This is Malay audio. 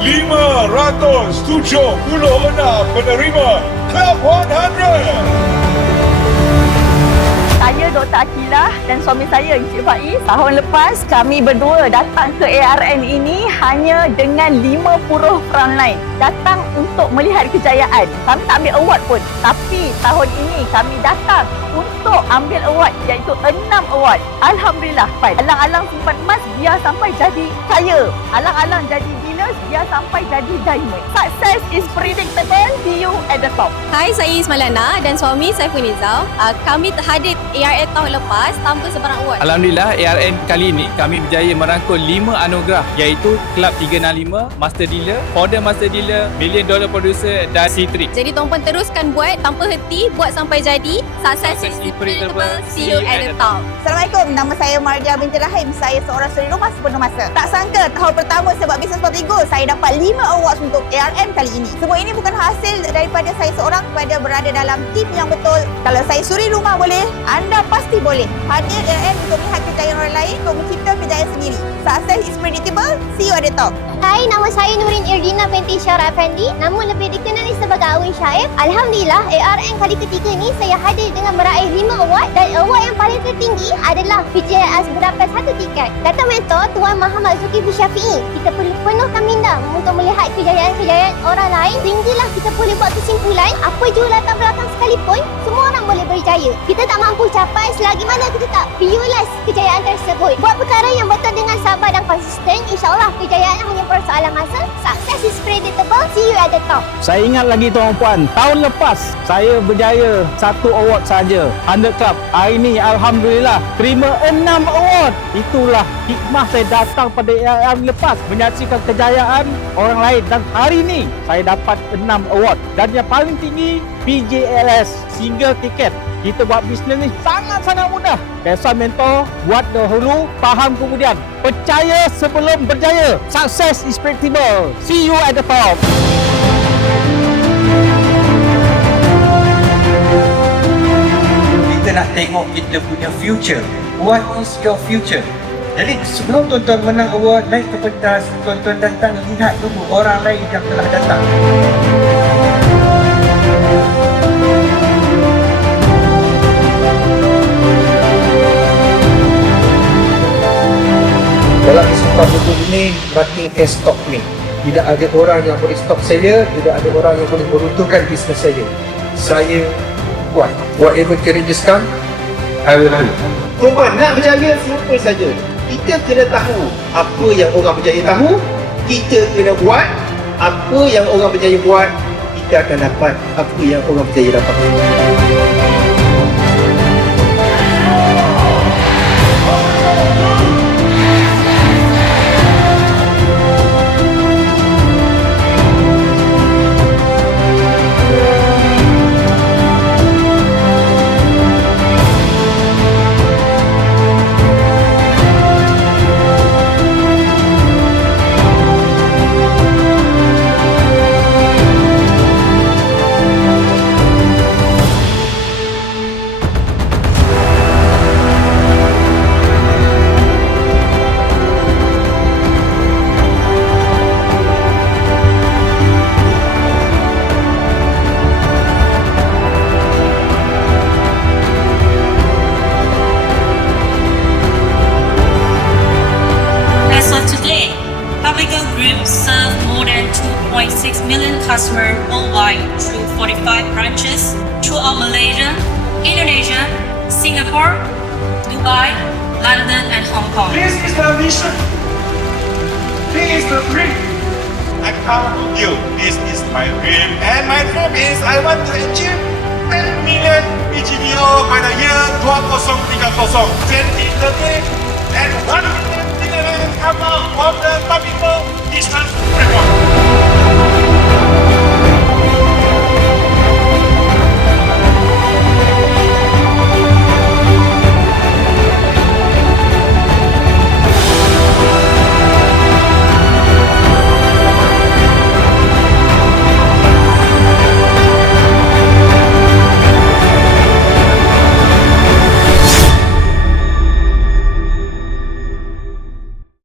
576 penerima Club 100. Saya Dr. Akilah dan suami saya Encik Faiz. Tahun lepas kami berdua datang ke ARN ini hanya dengan 50 frontline. Datang untuk melihat kejayaan. Kami tak ambil award pun. Tapi tahun ini kami datang untuk ambil award iaitu 6 award. Alhamdulillah. Alang-alang simpan emas biar sampai jadi kaya. Alang-alang jadi dealers biar sampai jadi diamond. Success is predictable. See you at the top. Hai, saya Ismalana dan suami Saiful Nizam. Kami terhadir ARN tahun lepas tanpa sebarang award. Alhamdulillah, ARN kali ini kami berjaya merangkul 5 anugerah iaitu Club 365, Master Dealer, Founder Master Dealer, $1 Million Producer dan C3. Jadi tuan-puan teruskan buat tanpa henti, buat sampai jadi. Success is predictable. See you at the top. Assalamualaikum, nama saya Mardia binti Rahim. Saya seorang suri rumah sepenuh masa. Tak sangka tahun pertama sebab bisnes Potigo, saya dapat 5 awards untuk ARN kali ini. Semua ini bukan hasil daripada saya seorang pada berada dalam tim yang betul. Kalau saya suri rumah boleh, anda pasti boleh. Hadir ARN untuk melihat kejayaan orang lain, untuk mencipta kejayaan sendiri. Success is predictable. See you at the top. Hai, nama saya Nurin Irdina binti Syara Effendi, namun lebih dikenali sebagai Awin Syaib. Alhamdulillah, ARN kali ketiga ni saya hadir dengan meraih 5 award dan award yang paling tertinggi adalah PJS berdapat 1 tiket. Kata mentor Tuan Muhammad Zulkifli Syafi'i, kita perlu penuhkan minda untuk melihat kejayaan-kejayaan orang lain sehinggalah kita boleh buat kesimpulan apa jua latar belakang sekalipun, semua orang boleh berjaya. Kita tak mampu capai selagi mana kita tak realize kejayaan tersebut. Buat perkara yang betul dengan sabar dan konsisten, insyaAllah kejayaan hanya persoalan masa. Success is predictable. See you at the top. Saya ingat lagi tuan-puan, tahun lepas saya berjaya 1 award saja, 100 Club. Hari ini Alhamdulillah terima 6 award. Itulah hikmah saya datang pada ARN lepas, menyaksikan kejayaan orang lain, dan hari ini saya dapat 6 award. Dan yang paling tinggi PJLS single ticket. Kita buat bisnes ni sangat-sangat mudah. Biasa mentor, buat dahulu, faham kemudian. Percaya sebelum berjaya. Success is predictable. See you at the top. Kita nak tengok kita punya future. What is your future? Jadi sebelum tuan-tuan menang award, naik ke pentas, tuan-tuan datang lihat dulu orang lain yang telah datang. Dalam kesempatan betul ini, nothing can stop me. Tidak ada orang yang boleh stop saya, tidak ada orang yang boleh meruntuhkan bisnes saya. Saya buat. Whatever challenges come, I will do. Tuan-tuan, nak berjaya simple saja. Kita kena tahu apa yang orang berjaya tahu, kita kena buat apa yang orang berjaya buat, kita akan dapat apa yang orang berjaya dapat. Customers worldwide through 45 branches throughout Malaysia, Indonesia, Singapore, Dubai, London and Hong Kong. This is the mission. This is the dream. I come with you. This is my dream. And my dream is I want to achieve 10 million PGDO by the year 2030. 2030 and 1 million come out of the